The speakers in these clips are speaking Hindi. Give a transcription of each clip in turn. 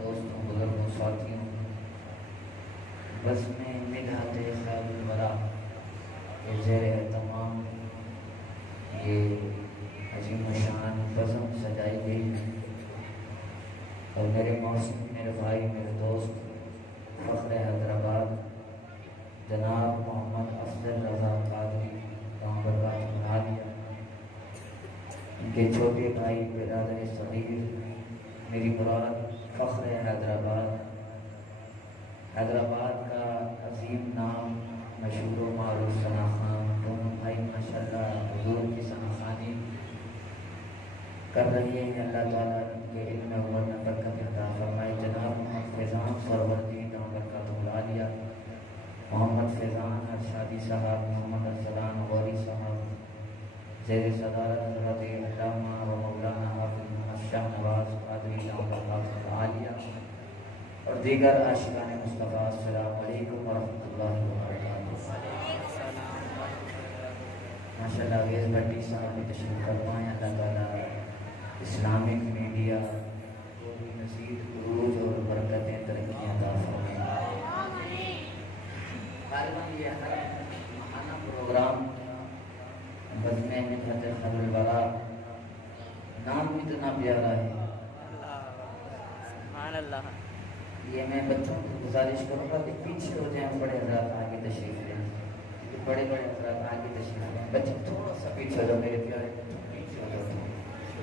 दोस्तों, बुजुर्गों, साथियों, बस में मिलहाते खैरुल वरा के ज़ेर तमाम ये अजीम शान बज़म सजाई गई है और मेरे मौसम, मेरे भाई, मेरे दोस्त फ़ख्र हैदराबाद जनाब मोहम्मद अफजल रज़ा कादरी लिया, इनके छोटे भाई बिरादर सगीर, मेरी मुराद फ़ख्र हैदराबाद, हैदराबाद का अजीम नाम मशहूर व मारूफ सना खान, दोनों भाई माशाअल्लाह हुजूर की सनाखानी कर रही है। अल्लाह ताला इनके इल्म में बरकत अता फरमाए। जनाब मोहम्मद फैज़ान सरवरदीन बरकतुल्लाह लिया, मोहम्मद फैज़ान अरशादी साहब, मोहम्मद अरसलान गौरी साहब, ज़ेर सदारत हज़रत अल्लामा व मौलाना हाफ़िज़ मोहम्मद शाह नवाज़ कादरी आलिया और दीगर आशिकान मुस्तफ़ा। अस्सलामु अलैकुम व रहमतुल्लाहि व बरकातुहू। माशाअल्लाह अवेज़ भट्टी साहब ने तशरीफ़ फरमाया। अल्लाह ताला इस्लामिक मीडिया को भी मज़ीद उरूज और बरकतें, तरक्कियाँ अता फरमाए। ग़ालिबन ये हर माहाना प्रोग्राम बज़्म मिन्नत खैरुल वरा नाम इतना प्यारा है। ये मैं बच्चों को गुजारिश करूँगा कि पीछे हो जाएं, बड़े हज़रात आगे तशरीफ़ लें, बड़े बड़े हज़रात आगे तशरीफ़ लें। बच्चे थोड़ा सा पीछे हो जाओ मेरे प्यारे, पीछे हो जाओ।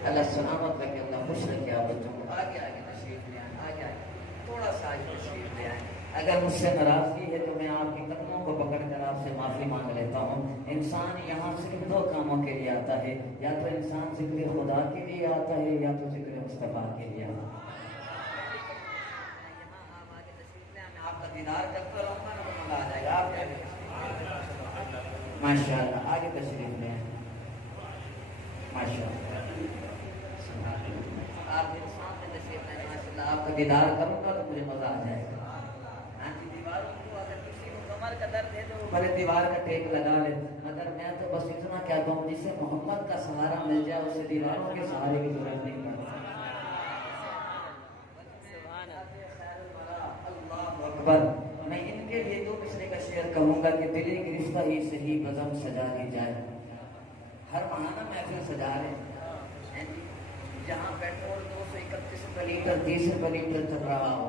अल्लाह सलामत रखे, अल्लाह खुश रखे आप बच्चों को। आगे आगे तशरीफ़ ले आए, आगे आगे थोड़ा सा आगे तशरीफ़ ले आए। अगर मुझसे नाराज़गी है तो मैं आपके कदमों को पकड़कर आपसे माफ़ी मांग लेता हूँ। इंसान यहाँ सिर्फ दो कामों के लिए आता है, या तो इंसान ज़िक्र खुदा के लिए आता है या तो ज़िक्र मुस्तफ़ा के लिए आता है। आपका दीदार करता रहूँगा ना तो मज़ा आ जाएगा। आप माशाअल्लाह आगे तशरीफ़ लें, माशाअल्लाह आप मेरे सामने तशरीफ़ लें। माशाअल्लाह आपका दीदार करूँगा तो मुझे मज़ा आ जाएगा। दीवारों को अगर किसी को कमर का दर्द है तो भले दीवार का टेक लगा ले, मगर मैं तो बस इतना कहता हूँ जिसे मोहम्मद का सहारा मिल जाए उसे दीवारों के सहारे की जरूरत नहीं पड़ती। मैं इनके लिए दो मिसरे का शेर कहूँगा कि दिली गिरफ्ता ही सही बज़म सजा दी जाए। हर महाना महफिल सजा रहे हैं, जहाँ पेट्रोल 231 रुपये लीटर, 30 रुपये लीटर चल रहा हो,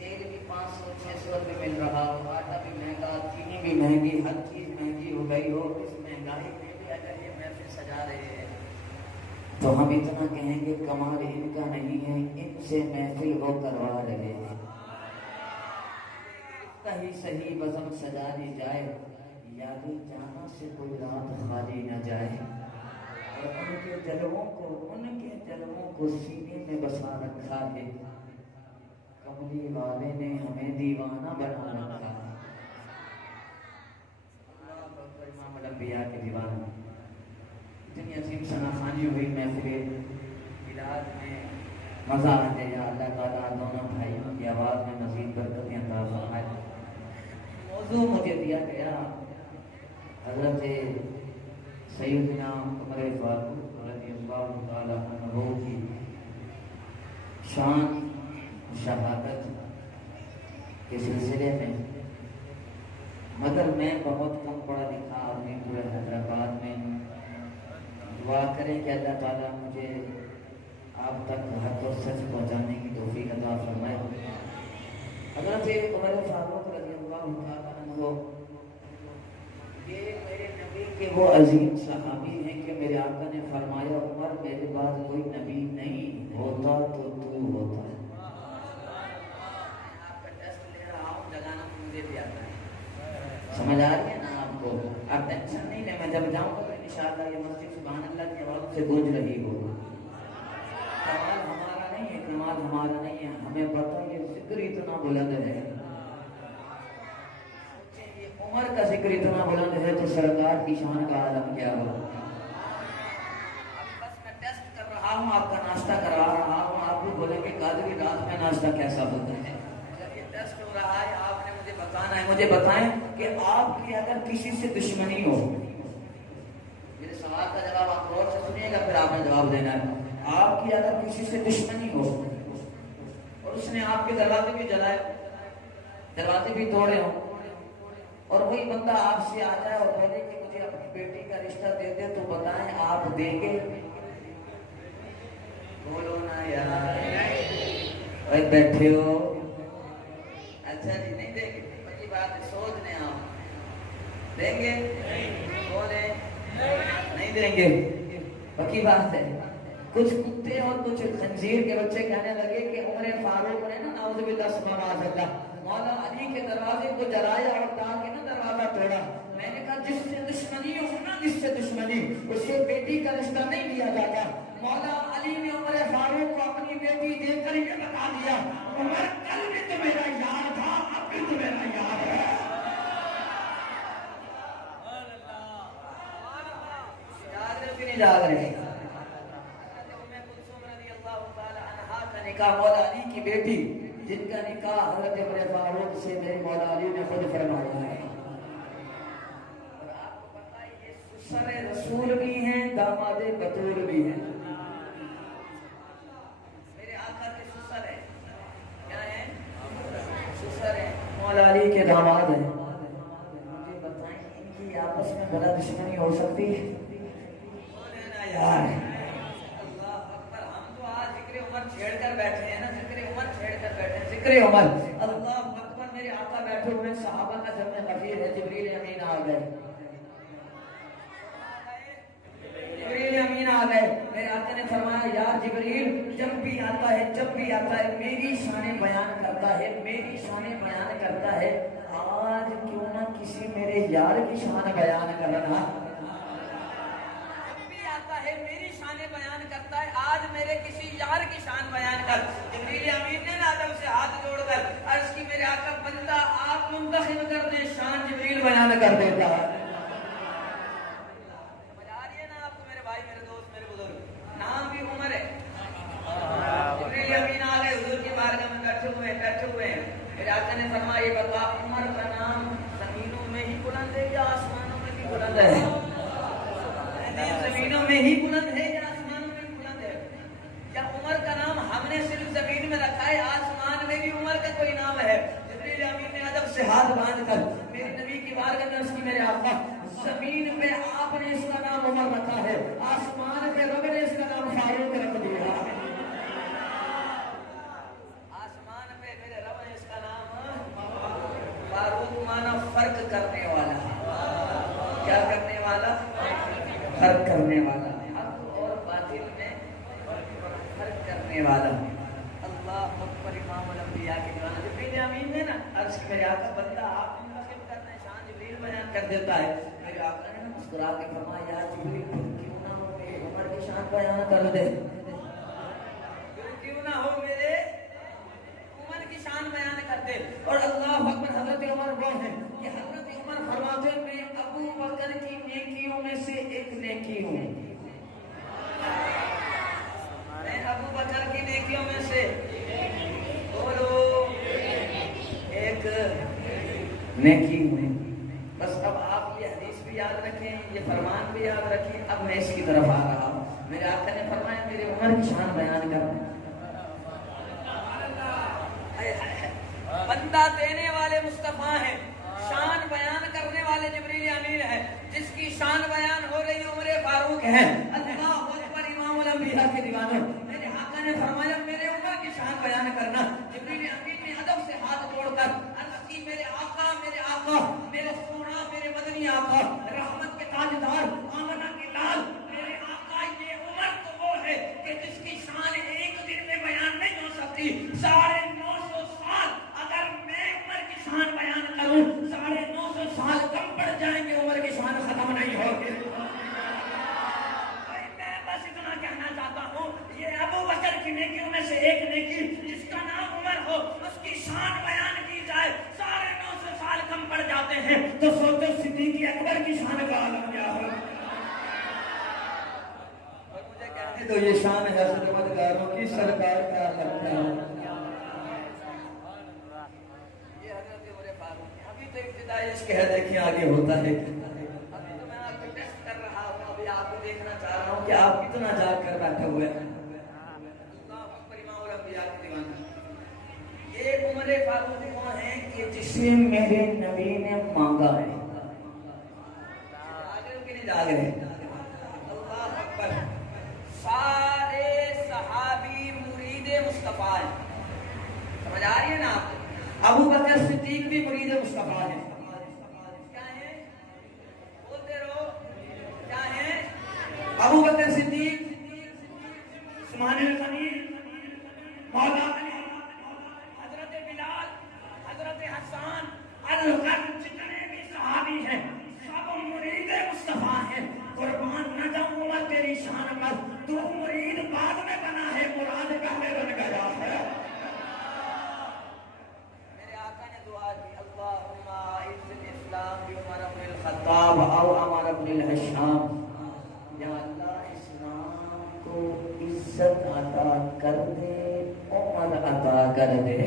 तेल भी 500-600 रुपये मिल रहा हो, आटा भी महंगा, चीनी भी महंगी, हर चीज़ महंगी हो गई हो। इस महंगाई में भी अगर ये महफिल सजा रहे हैं तो हम इतना कहेंगे कमाल इनका नहीं है, इनसे महफिल वो करवा रहे हैं। कहीं सही बज़म सजा दी जाए, याद जाना से कोई रात खाली न जाए। और उनके जलवों को सीने में बसा रखा है, कमली वाले ने हमें दीवाना बना रखा है। इमाम अल-अंबिया के दीवाना, इतनी अजीम शनाखानी हुई महफिल मिलाद में, मज़ा आ गया। अल्लाह ताला दोनों भाइयों की आवाज़ में मज़ीद बरकत अता फरमाए। मौजू मुझे दिया गया हज़रत सैयदना उमर फारूक रज़ियल्लाहु ताला अन्हु की शान शहादत के सिलसिले में, मगर मैं बहुत कम पढ़ा लिखा आदमी पूरे हैदराबाद में। दुआ करें कि अल्लाह ताला मुझे आप तक हक और सच पहुँचाने की तौफीक अता फरमाए। हज़रत उमर फारूक रज़ियल्लाहु ताला अन्हु ये मेरे नबी के वो अजीम सहाबी हैं कि मेरे आका ने फरमाया, उमर मेरे बाद कोई नबी नहीं होता तो तू होता। आपका टेस्ट ले रहा हूँ, लगाना मुझे भी आता है, समझ आ रही है ना आपको? आप टेंशन नहीं ले, मैं जब जाऊँगा तो इंशाअल्लाह ये मस्जिद सुभान अल्लाह की आवाज़ से गूंज रही होगी। कमाल हमारा नहीं है, कमाल हमारा नहीं है, हमें पता है ये जिक्र इतना बुलंद है। उमर का जिक्र इतना बुलंद है तो सरकार की शान का आलम क्या हो। बस मैं टेस्ट कर रहा हूँ, आपका नाश्ता करा रहा हूँ, आप भी बोलेंगे कादरी रात में नाश्ता कैसा होता है। जब ये टेस्ट हो रहा है, आपने मुझे बताना है, मुझे बताएं कि आपकी अगर किसी से दुश्मनी हो, मेरे सवाल का जवाब आप गौर से सुनिएगा, फिर आपने जवाब देना है। आपकी अगर किसी से दुश्मनी हो और उसने आपके दरवाजे भी जलाए, दरवाजे भी तोड़े हो, और वही बंदा आपसे आ जाए और बोले कि मुझे अपनी बेटी का रिश्ता दे दे, तो बताएं आप देंगे? बोलो ना यार, अरे बैठे हो। अच्छा जी, नहीं देंगे, पक्की बात है, सोच लें आप। देंगे? बोले नहीं देंगे, पक्की बात है। कुछ कुत्ते और कुछ खंजीर के बच्चे कहने लगे कि उमर फारूक ने ना नाउज़ुबिल्लाह मौला अली के दरवाजे को जलाया और ताकि ना दरवाजा तोड़ा। मैंने कहा जिससे दुश्मनी हो ना, जिससे दुश्मनी, उससे बेटी का रिश्ता नहीं दिया जाता। मौला अली ने उमर फारूक को अपनी बेटी देकर ये बता दिया, उमर कल भी तो मेरा यार था, अब भी तो मेरा यार है। जाग रहे कि नहीं जाग रहे? निकाह मौला अली की बेटी, जिनका निकाह हज़रत उमर फारूक से मेरे मौला अली ने खुद फरमाया है। और आपको पता है ये सुसर रसूल भी हैं, दामाद बतूल भी हैं। मेरे आका के सुसर है, क्या है? सुसर है, मौला अली के दामाद हैं। मुझे बताएं इनकी आपस में बड़ा दुश्मनी हो सकती है? यार छेड़कर बैठे हैं ना, जिक्र उमर छेड़कर बैठे हैं, जिक्र उमर। अल्लाह अकबर, मेरे आका बैठे हुए सहाबा का जब में गफीर है, जिब्रील अमीन आ गए, जिब्रील अमीन आ गए। मेरे आका ने फरमाया, यार जिब्रील जब भी आता है, जब भी आता है मेरी शान बयान करता है, मेरी शान बयान करता है, आज क्यों ना किसी मेरे यार की शान बयान करना। मेरी शान बयान करता है, आज मेरे किसी यार की शान बयान कर। जिब्रील अमीन ने आदम से हाथ जोड़कर अर्ज की, मेरे आका बंदा आप मुंतखब कर दे, शान जिब्रील बयान कर देता है। समझ आ रही है ना आपको मेरे भाई, मेरे दोस्त, मेरे बुजुर्ग? नाम भी उमर है। जिब्रील अमीन आ गए, हुजूर की बारगाह में बैठे हुए हैं। मेरे आका ने फरमाया, ये बता उमर का नाम जमीनों में ही बुलंद है या आसमानों में भी बुलंद है? जमीनों में ही बुलंद है या आसमानों में भी बुलंद है? या उमर का नाम हमने सिर्फ जमीन में रखा है, आसमान में भी उमर का कोई नाम है? जिब्रील अमीन ने अदब से हाथ बांधकर मेरे नबी की बारगाह में अर्ज़ की, मेरे आका जमीन पे आपने इसका नाम उमर रखा है, आसमान पे रब ने इसका नाम फारूक रख दिया। आसमान पे मेरे रब ने इसका नाम फारूक माना फर्क करने वाला। क्या करने वाला? फर्क करने वाला, हक और बातिल में फर्क करने वाला। अल्लाह अकबर, इमाम अल-अंबिया के दीवाना जिब्रील अमीन होंगे ना, अर्ज मेरे आका बंदा आप मुंतखब करना है, शान जिब्रील बयान कर देता है। मेरे आका ने मुस्कुरा के फरमाया, यार जिब्रील क्यों ना हो मेरी उम्र की शान बयान कर दे, क्यों ना हो मेरे उम्र की शान बयान कर दे। और अल्लाह अकबर, हजरत उमर वो है कि हजरत उमर फरमाते मैं अबू बकर की नेकियों में से एक नेकी हूँ, मैं अबू बकर की नेकियों में से बोलो एक नेकी हूँ। बस अब आप ये हदीस भी याद रखें, ये फरमान भी याद रखें। अब मैं इसकी तरफ आ रहा हूँ। मेरे आका ने फरमाया मेरे उमर की शान बयान कर। बंदा देने वाले मुस्तफा है, शान बयान करने वाले जिब्रील अमीन है, जिसकी शान बयान हो रही उमर फारूक है। अल्लाह अकबर, इमामुल अंबिया के दीवाने, मेरे आका ने फरमाया मेरे उमर की शान बयान करना। जिब्रील अमीन ने अदब से हाथ जोड़कर अर्ज की, मेरे आका, मेरे सोना, मेरे मदनी आका, रहमत के ताजदार, आमना के लाल, मेरे आका ये उम्र तो वो है कि जिसकी शान एक दिन में बयान नहीं हो सकती। 950 साल अगर मैं उम्र की शान बयान करूं, 950 साल कम पड़ जाएंगे, उम्र की शान खत्म नहीं होगी। मैं बस इतना कहना चाहता हूं, ये अबू बकर की नेकियों में से एक नेकी जिसका नाम उमर हो, उसकी शान बयान की जाए, 950 साल कम पड़ जाते हैं। तो सोचो सिद्दीक अकबर की शान का आलम क्या हो। और मुझे कहते तो ये शान है खिदमतगारों की, सरकार क्या करता है। ये हजरत उमर फारूक, अभी तो इब्तिदाई इसके है, देखिए आगे होता है। अभी तो मैं आपको टेस्ट कर रहा हूँ, अभी आपको देखना चाह रहा हूँ कि आप कितना जाग कर बैठे हुए हैं। ये उमर फारूक कौन है कि जिसे मेरे नबी ने मांगा है। आगे के लिए जाग रहे, अल्लाह अकबर। सारे सहाबी मुरीदे मुस्तफा है, समझ आ रही है ना आपको। अबू बकर सिद्दीक भी मुरीदे मुस्तफा है। क्या है, बोलते रहो, क्या है? अबू बकर सिद्दीक, उस्मान गनी, मौला अली, हजरत बिलाल, हजरत हसन, अल-गन, जितने भी सहाबी हैं सब मुरीद मुस्तफा हैं। कुर्बान न जाऊं उमर तेरी शान पर, तू मुरीद बाद में बना है, मुराद पहले बन गया है। मेरे आका ने दुआ की, अल्लाहुम्मा इज़्ज़िल इस्लाम बि उमर इब्न अल-खत्ताब औ उमर इब्न अल-हश्शाम। या अल्लाह इस्लाम को इज्जत अता कर दे, उमर अता कर दे।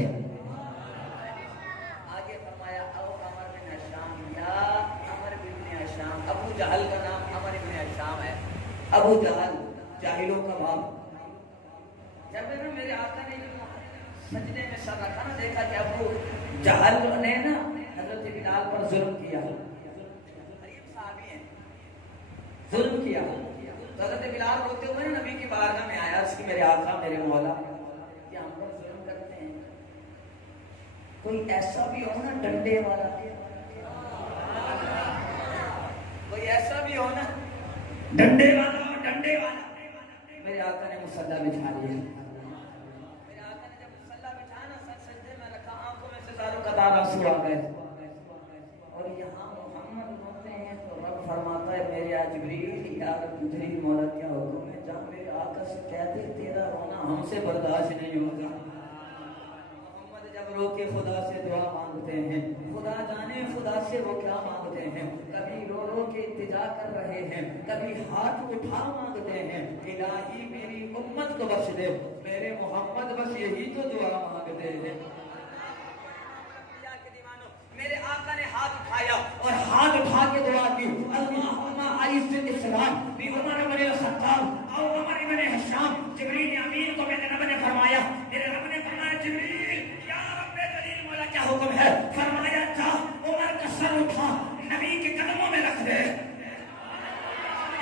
आगे फरमाया औ उमर बिन हश्शाम, या उमर बिन हश्शाम। अबू जहल का नाम उमर बिन हश्शाम है। अबू जहल जाहिलों का बाप। जब मेरे आका ने सजदे में सर रखा ना, देखा कि अबू जहल ने ना हजरत बिलाल पर जुल्म किया, गरीब साहबी हैं, जुल्म किया। तो हजरत बिलाल रोते हुए नबी की बारगाह में आया, उसकी मेरे आका, मेरे मौला, कि हम पर जुल्म करते हैं, कोई ऐसा भी हो ना डंडे वाला, कोई ऐसा भी हो ना डंडे वाला, डंडे वाला। मेरे आका ने मुसल्ला बिछा लिया। मेरे आका ने जब मुसल्ला बिछाना, सर सजदे में रखा, आंखों में से तारों का तारा आंसू आ गए। और यहाँ मोहम्मद रोते हैं तो रब फरमाता है मेरे जिब्रील, यार तुझे मौला क्या हुक्म है, जा मेरे आका से कहते तेरा रोना हमसे बर्दाश्त नहीं होगा। मोहम्मद जब रो के खुदा से दुआ मांगते हैं, खुदा जाने खुदा से वो क्या मांगते हैं। कभी रो रो के इल्तिजा कर रहे हैं, कभी हाथ उठा मांगते हैं, इलाही मेरी उम्मत को बख्श दे। मेरे मोहम्मद बस यही तो दुआ मांगते हैं। मेरे आका ने हाथ उठाया और हाथ उठा के दुआ की, अल्लाहुम्मा अइज़्ज़िल इस्लाम बि उमर इब्न अल-खत्ताब औ उमर इब्न हश्शाम। जिब्रील अमीन को मेरे रब ने फरमाया, मेरे रब ने फरमाया जिब्रील, या रब्बे जलील मौला क्या हुक्म है। फरमाया जा उमर का सर उठा, नबी के कदमों में रख दे।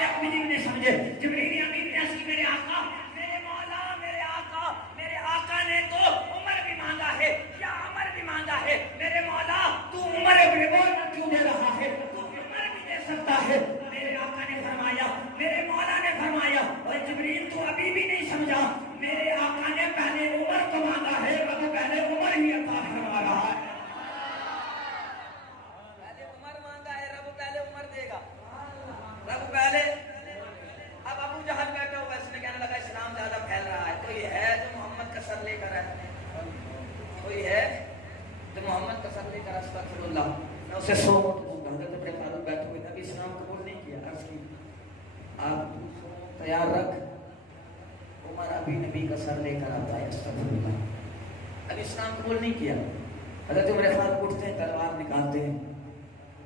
अपनी ने समझे, जिब्रील अमीन ने असली मेरे आका, मेरे मौला, मेरे आका, मेरे आका ने तो उमर भी मांगा है, या उमर भी मांगा है। मेरे मौला तू उमर क्यों दे रहा है, तू उमर भी दे सकता है। मेरे आका ने फरमाया, मेरे मौला ने फरमाया, और जिब्रील तू अभी भी नहीं समझा, मेरे आका ने पहले उमर को मांगा है, रब पहले उमर ही अता फरमा रहा है। से 100 हजरत अपने फारूक बैठे हुए अभी इस्लाम कबूल नहीं किया। अर्ज की आप तैयार रख, उमर अभी नबी का सर लेकर आता है, अस्तगफिरुल्लाह। अभी इस्लाम कबूल नहीं किया। हजरत उमर फारूक उठते हैं, तलवार निकालते हैं,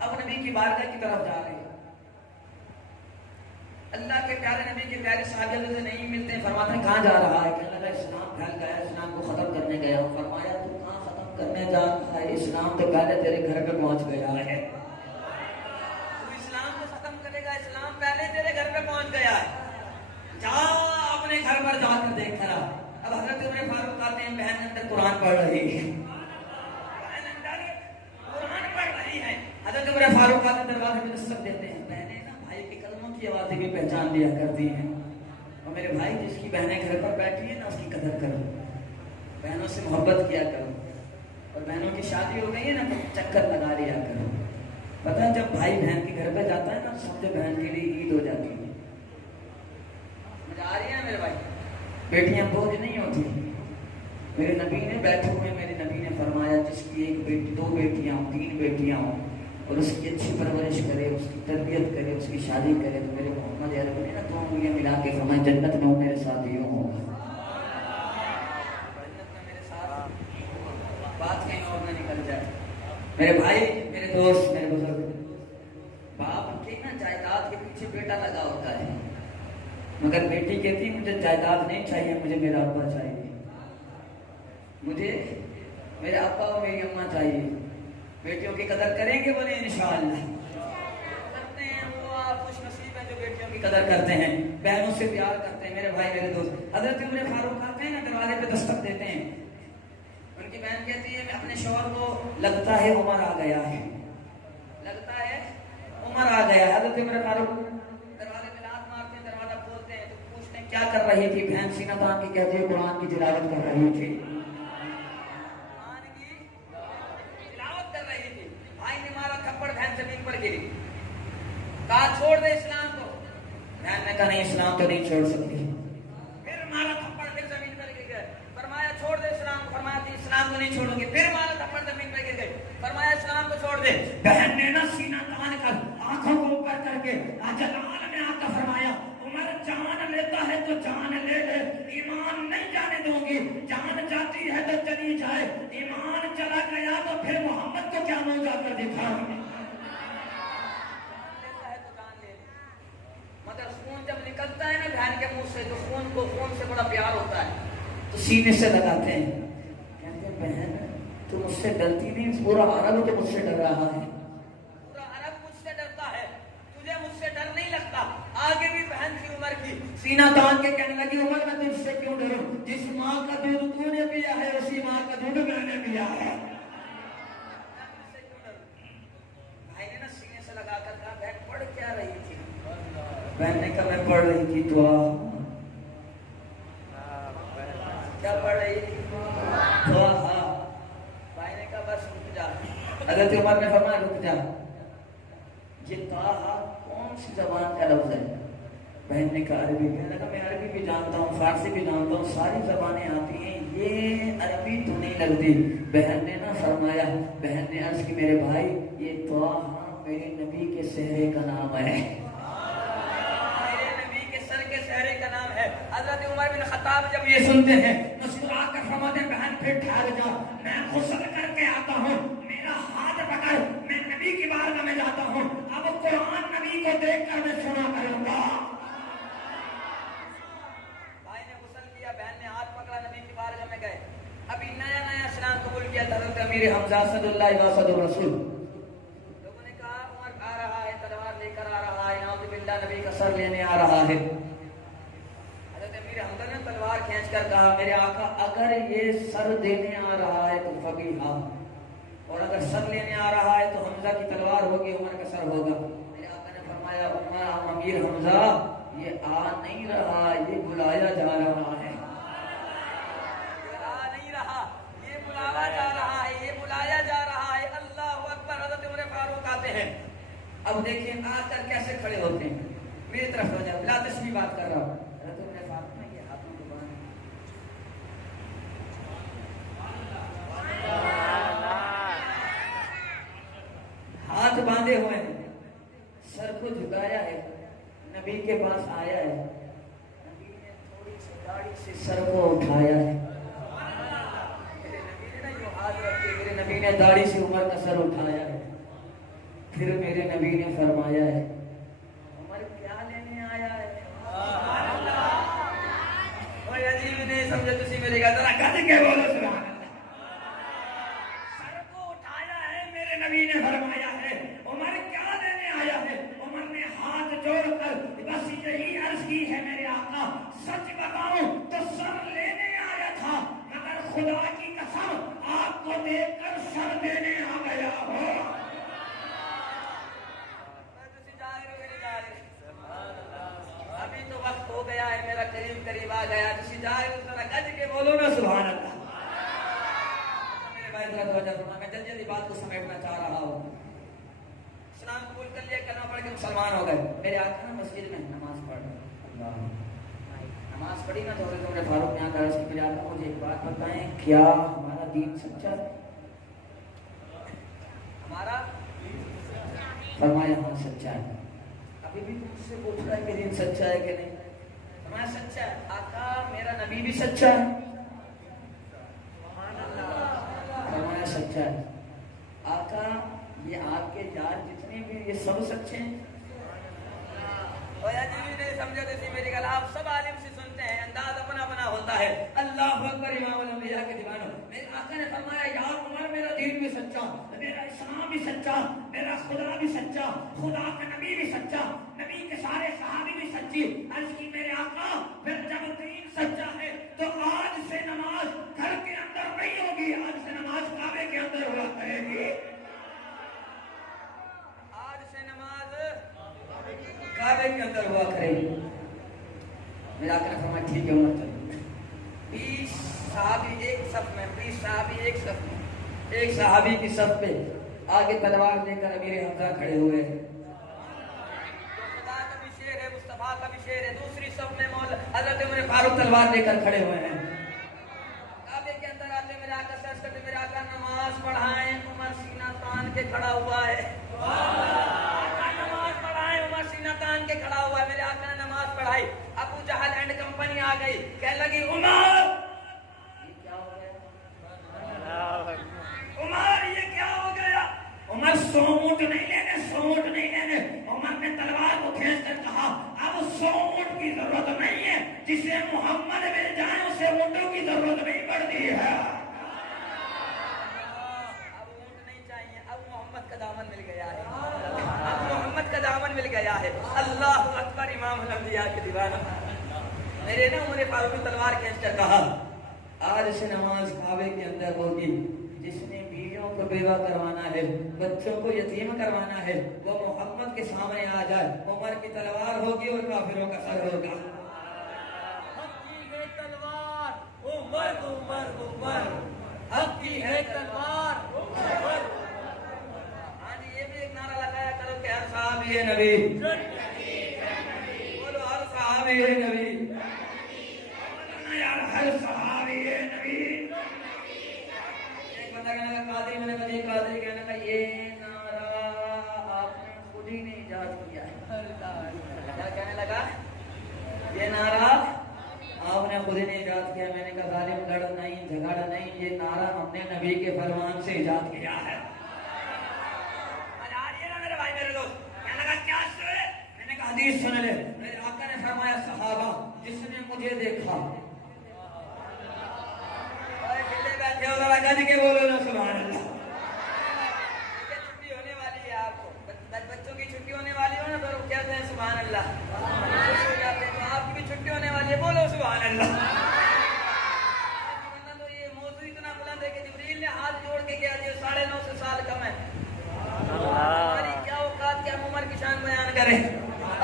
अब नबी की बारगाह की तरफ जा रहे हैं। अल्लाह के प्यारे नबी के प्यारे साहब से नहीं मिलते हैं, फरमाते हैं कहाँ जा रहा है? कहने लगा इस्लाम फैल गया, इस्लाम को खत्म करने गया हूँ। फरमाया तू कहाँ खत्म करने जा रहा है? इस्लाम तो पहले तेरे घर पे पहुंच गया है। तू इस्लाम को खत्म करेगा, इस्लाम पहले तेरे घर पे पहुंच गया है, जा अपने घर पर जाकर देख कर। अब हजरत उमर फारूक आते हैं, बहन अंदर कुरान पढ़ रही है, बहन अंदर कुरान पढ़ रही है। हजरत उमर फारूक आते दरवाजे में दस्तक देते हैं। बहनें ना भाई के कदमों की आवाज़ें भी पहचान लिया करती हैं। और मेरे भाई जिसकी बहनें घर पर बैठी है ना, उसकी कदर करो, बहनों से मोहब्बत किया करो। और बहनों की शादी हो गई है ना तो चक्कर लगा लिया करो। पता है जब भाई बहन के घर पे जाता है ना, समझे बहन के लिए ईद हो जाती है। मजा आ रही है मेरे भाई? बेटियां बोझ नहीं होती। मेरे नबी ने बैठे हुए, मेरे नबी ने फरमाया जिसकी एक बेटी, 2 बेटियां हो, 3 बेटियां हो और उसकी अच्छी परवरिश करे, उसकी तरबियत करे, उसकी शादी करे, तो मेरे मोहम्मद अरबी ने ना 2 उंगलियां मिला के फरमाया जन्नत में मेरे साथ यूं होगा, जन्नत में मेरे साथ, बात कहीं और ना निकल जाए। मेरे भाई, मेरे दोस्त, मेरे बुजुर्ग, बाप के ना जायदाद के पीछे बेटा लगा होता है, मगर बेटी कहती मुझे जायदाद नहीं चाहिए, मुझे मेरा अब्बा चाहिए, मुझे मेरे अब्बा और मेरी अम्मा चाहिए। बेटियों की कदर करेंगे बोले इंशाअल्लाह करते हैं। वो आप खुश नसीब हैं जो बेटियों की कदर करते हैं, बहनों से प्यार करते हैं। मेरे भाई, मेरे दोस्त, हजरत उमर फारूक आते हैं ना, दरवाजे पे दस्तक देते हैं। उनकी बहन कहती है अपने शौहर को, लगता है उमर आ गया है, लगता है उमर आ गया है। हजरत उमर फारूक दरवाजे पे लात मारते हैं, दरवाजा खोलते हैं तो पूछते हैं क्या कर रही थी? बहन सीना तान की कहती है कुरान की तिलावत कर रही थी, कुरान की तिलावत कर रही थी। भाई ने मारा थप्पड़, बहन जमीन पर गिरी, कहा छोड़ दे इस्लाम को। बहन ने कहा नहीं, इस्लाम तो नहीं छोड़ सकती। फिर मारा थप्पड़, फिर जमीन पर गिर गए। फरमाया छोड़ दे इस्लाम को। फरमाया थी इस्लाम को नहीं छोड़ूंगी। फिर मारा थप्पड़, जमीन पर गिर गए। फरमाया इस्लाम को छोड़ दे। बहन ने ना सीना तान कर, आंखों को ऊपर करके जलाल में आकर फरमाया उमर जान लेता है तो जान ले ले, ईमान नहीं जाने दूंगी। जान जाती है तो चली जाए, ईमान चला गया तो फिर मोहम्मद को क्या मुंह जाकर दिखाऊंगी। मगर खून जब निकलता है ना बहन के मुंह से, तो खून से बड़ा प्यार होता है, तो सीने से लगाते हैं। कहते हैं बहन तू मुझसे डरती नहीं? पूरा अरब तो मुझसे डर रहा है, पूरा अरब मुझसे डरता है, तुझे मुझसे डर नहीं लगता? आगे भी बहन थी उमर की, सीना तान के कहने लगी उमर मैं तुझसे क्यों डरूं? जिस माँ का दूध तूने पिया है उसी माँ का दूध मैंने पिया है, भाई ने ना सीने से लगाकर कहा बहन पढ़ क्या रही थी? बहन ने कहा मैं पढ़ रही थी दुआ। क्या पढ़ रही थी? दुआ। हाँ। भाई ने कहा बस रुक जा। हज़रत उमर ने फरमाया रुक जा, ये ताहा कौन सी जबान का लफ्ज है? बहन ने कहा अरबी। कहने लगा मैं अरबी भी जानता हूँ, फारसी भी जानता हूँ, सारी जबानें आती हैं, ये अरबी तो नहीं लगती। बहन ने ना फरमाया, बहन ने अर्ज की मेरे भाई ये ताहा मेरे नबी के सहरे का नाम है, मेरे नबी के सर के सहरे का नाम है। हजरत उमर बिन खत्ताब जब ये सुनते हैं मुस्कुरा कर फरमाते हैं बहन फिर ठहर जा, मैं गुस्ल करके आता हूँ, मेरा हाथ पकड़, मैं नबी की बारगाह में जाता हूँ, अब कुरान नबी को देखकर मैं सुना करूंगा। भाई ने गुस्ल किया, बहन ने हाथ पकड़ा, नबी की बारगाह में गए। अभी नया नया इस्लाम कबूल किया हज़रत अमीर हमजा सदुल्लाह व सदुर रसूल। लोगों ने कहा उमर आ रहा है, तलवार लेकर आ रहा है, नाउज़ु बिल्लाह नबी का सर लेने आ रहा है। हज़रत अमीर हमजा ने तलवार खींचकर कहा मेरे आका अगर ये सर देने आ रहा है तो फबीहा, और अगर सर लेने आ रहा है तो हमजा की तलवार होगी, उमर का सर होगा। मेरे आका ने फरमाया उमर अमीर हमजा ये आ नहीं रहा, ये बुलाया जा रहा है, आ नहीं रहा, ये बुलावा जा रहा है, ये बुलाया जा रहा है। अल्लाह अकबर। हज़रत उमर फारूक आते हैं। अब देखिए आकर कैसे खड़े होते हैं, मेरी तरफ हो जाए, बिला तस्वीर बात कर रहा हूँ। हज़रत उमर फारूक ने ये हाथों को बांधा, बांधे हुए हैं, सर को झुकाया है, नबी के पास आया है, नबी ने थोड़ी सी दाढ़ी से सर को उठाया है, मेरे नबी ने ना जो हाथ रखे, मेरे नबी ने दाढ़ी से उमर का सर उठाया है, फिर मेरे नबी ने फरमाया है उमर क्या लेने आया है? और अजीब नहीं समझे तुसी मेरे का जरा कद के बोलो सुभान अल्लाह। सर को उठाया है, मेरे नबी ने फरमाया है उमर क्या लेने आया है? उमर ने हाथ जोड़कर बस यही अर्ज की है मेरे आका, सच बताऊं तो सर लेने आया था, मगर खुदा की कसम आपको देखकर सर देने आ गया हो। अभी तो वक्त हो गया है, मेरा करीब करीब आ गया, तुसी जाए उतना गज के बोलो ना सुभान अल्लाह। मेरे भाई जरा तवज्जो फरमा, मैं जल्दी जल्दी बात को समेटना चाह रहा हूँ। इस्लाम कबूल कर लिया, कलमा पढ़ के मुसलमान हो गए। मेरे आका ना मस्जिद में नमाज पढ़ रहे, नमाज पढ़ी ना तो उमर फारूक ने आकर अर्ज की, मेरे आका मुझे एक बात बताएं, क्या हमारा दीन सच्चा है? हमारा फरमाया हाँ सच्चा है। अभी भी तुमसे पूछ रहा है कि दीन सच्चा है कि नहीं? फरमाया सच्चा है। आका मेरा नबी भी सच्चा है? फरमाया सच्चा है। आका ये आपके यार जितने भी ये सब सच्चे हैं? नहीं समझे तो मेरी गल, आप सब आलिम से सुनते हैं, अंदाज अपना अपना होता है। अल्लाह अकबर, इमाम अल-अंबिया के दीवानों, मेरे आका ने फरमाया यार उमर मेरा दीन भी सच्चा, मेरा इस्लाम भी सच्चा, मेरा खुदा भी सच्चा, खुदा का नबी भी सच्चा, नबी के सारे सहाबी भी सच्ची। अर्ज की मेरे आका फिर जब दीन सच्चा है तो आज से नमाज घर के अंदर नहीं होगी, आज से नमाज काबे के अंदर हुआ करेगी। आज से नमाज काबे के अंदर हुआ करेगी। मेरा आका ने फरमाया ठीक है उमर चलो। 20 सहाबी एक सफ में, 20 सहाबी एक सफ में, एक सहाबी की सफ पे आगे तलवार लेकर अमीर हमजा खड़े हुए हैं। खुदा का भी शेर है, मुस्तफा का भी शेर है। दूसरी सफ में मौला हजरत उमर फारूक तलवार लेकर खड़े हुए हैं। काबे के अंदर आते मेरे आका सर्च करते, मेरे आका नमाज पढ़ाएं, उमर सीना तान के खड़ा हुआ है। नमाज पढ़ाएं, उमर सीना तान के खड़ा हुआ है। मेरे आका ने नमाज पढ़ाई, अबू जहल एंड कंपनी आ गई, कहने लगी उमर ये क्या हो गया? उमर ये क्या हो गया? उमर सोमूट नहीं लेने, सोमूट नहीं लेने। उमर ने तलवार को खींच कर कहा अब सोमूट की जरूरत नहीं है, जिसे मोहम्मद मिल जाए उसे ऊँटों की जरूरत नहीं पड़ती है। अब ऊँट नहीं चाहिए, अब मोहम्मद का दामन मिल गया है, अब मोहम्मद का दामन मिल गया है। अल्लाह अकबर, इमाम अल-अंबिया के दीवाना। मेरे ना उमर फारूक ने तलवार खींच कर कहा आज से नमाज काबे के अंदर होगी, जिसने बीवियों को बेवा करवाना है, बच्चों को यतीम करवाना है, वो मोहम्मद के सामने आ जाए। उमर की तलवार होगी और काफिरों का सर होगा। हक की है तलवार, उमर उमर उमर, हक की है तलवार, उमर। हाँ जी, ये भी एक नारा लगाया करो कि हर साहबी है नबी, बोलो हर साहबी है नबी, यार हर सहाबी है नबी। एक बंदा कहने लगा कादरी, मैंने कहा कादरी, कहने लगा ये नारा आपने खुद ही नहीं इजाद किया है। क्या कहने लगा? ये नारा आपने खुद ही नहीं इजाद किया। मैंने कहा जालिम लड़ नहीं, झगड़ नहीं, ये नारा हमने नबी के फरमान से इजाद किया है। मेरे भाई मेरे दोस्त, कहने लगा क्या सुने? मैंने कहा हदीस सुन ले। मेरे आका ने फरमाया सहाबा जिसने मुझे देखा, बैठे हो गज के बोलो ना सुभान अल्लाह। छुट्टी होने वाली है, आपको बच्चों की छुट्टी होने वाली हो ना तो कहते हैं सुभान अल्लाह, खुश हो जाते हैं। तो आपकी भी छुट्टी होने वाली है, बोलो सुभान अल्लाह। वरना तो ये मौजू इतना बुलंद है कि जिब्रील ने हाथ जोड़ के कह दिया 9.5 साल कम है। हमारी क्या औकात, क्या उम्र की शान बयान करें।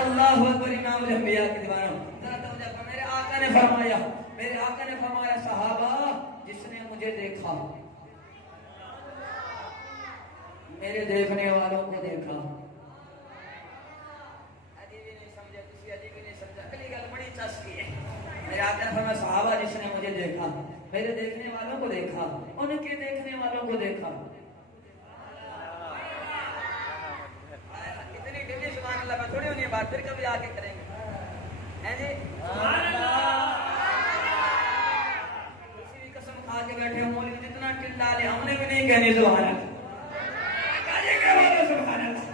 अल्लाह अकबर, इमाम अल-अंबिया के दीवानों, मेरे आका ने फरमाया, मेरे आका ने फरमाया सहाबा जिसने मुझे देखा, मेरे देखने वालों को देखा। अजीब ही नहीं समझा, किसी अजीब ही नहीं समझा। अगली गल बड़ी चस्की है। मेरे आका ने फरमाया सहाबा जिसने मुझे देखा, मेरे देखने वालों को देखा, उनके देखने वालों को देखा। बात फिर कभी आके करेंगे, हैं जी? किसी भी कसम खा के बैठे हो, मौलवी जितना टिल्ला ले हमने भी नहीं कहनी सुभान अल्लाह। क्या बोलो सुभान अल्लाह।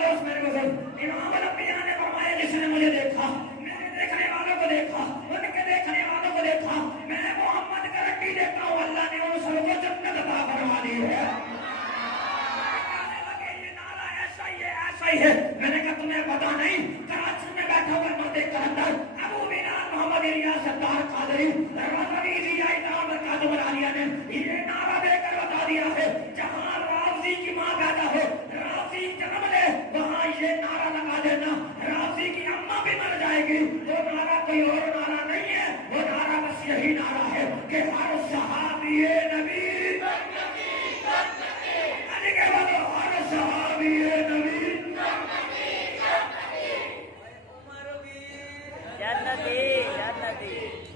दोस्त मेरे बुजुर्ग इमाम अल-अंबिया ने फरमाया, जिसने मुझे देखा, मेरे देखने वालों को देखा, उनके देखने वालों को देखा, मैं मोहम्मद का रट्टी देखता हूँ, अल्लाह ने उन सबको जन्नत अता फरमा दी है। है मैंने कहा तुम्हें पता नहीं, कराची में बैठा हुआ मर्दे कलंदर अबू बिलाल मोहम्मद इलियास सत्तार कादरी रज़वी जिया इनाम कादम आलिया ने ये नारा देकर बता दिया है, जहां राज़ी की मां पैदा हो, राज़ी जन्म ले, वहां ये नारा लगा देना, राज़ी की अम्मा भी मर जाएगी। वो नारा कोई और नारा नहीं है, वो नारा बस यही नारा है कि हर सहाबी नबी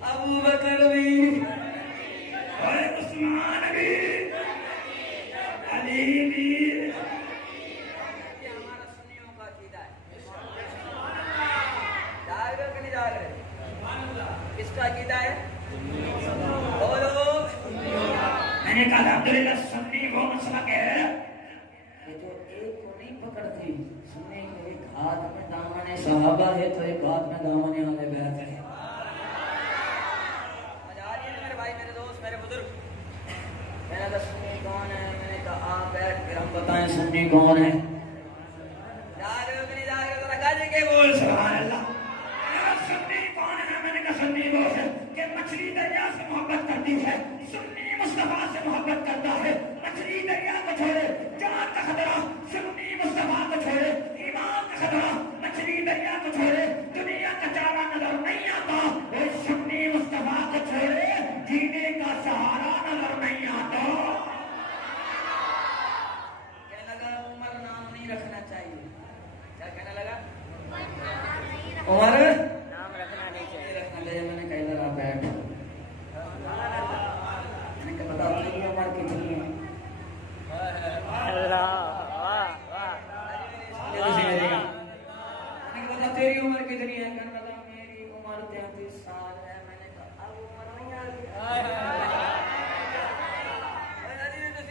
अबू बकर भी, और उस्मान भी, अली भी। ये हमारा सुन्नियों का अकीदा है। जाग रहे कि नहीं जाग रहे? किसका अकीदा है? बोलो। मैंने कहा अल्हम्दुलिल्लाह सुन्नी वो मसलक है कि जो एक को नहीं पकड़ती, सुन्नी के एक हाथ में दामन सहाबा है तो एक हाथ में दामन आले बैत है। मैंने कहा सुन्नी कौन है? मैंने कहा आप बैठ फिर हम बताएं सुन्नी कौन है। जा रहे हो कि नहीं जा रहे हो? जरा गाली के बोल सुभान अल्लाह। सुन्नी कौन है? मैंने कहा सुन्नी वो है कि मछली दरिया से मोहब्बत करती है, सुन्नी मुस्तफा से मोहब्बत करता है, मछली दरिया को छोड़े, जान का खतरा सुन्नी मुस्तफा को छोड़े, ईमान का खतरा मछली दरिया को छोड़े, दुनिया का चारा नजर नहीं आता, वो सुन्नी मुस्तफा को छोड़े, जीने का सहारा नजर नहीं आता। क्या लगा? उमर नाम नहीं रखना चाहिए। क्या कहने लगा? उमर नाम रखना नहीं चाहिए, रखना चाहिए। मैंने कहा इधर आ बैठ। मैंने कहा बताओ तेरी उम्र कितनी है? अल्लाह वाह वाह। मैंने कहा बता तेरी उम्र कितनी है? कहने लगा मेरी उम्र 33 साल है। मैंने कहा अब उम्र नहीं आ गई।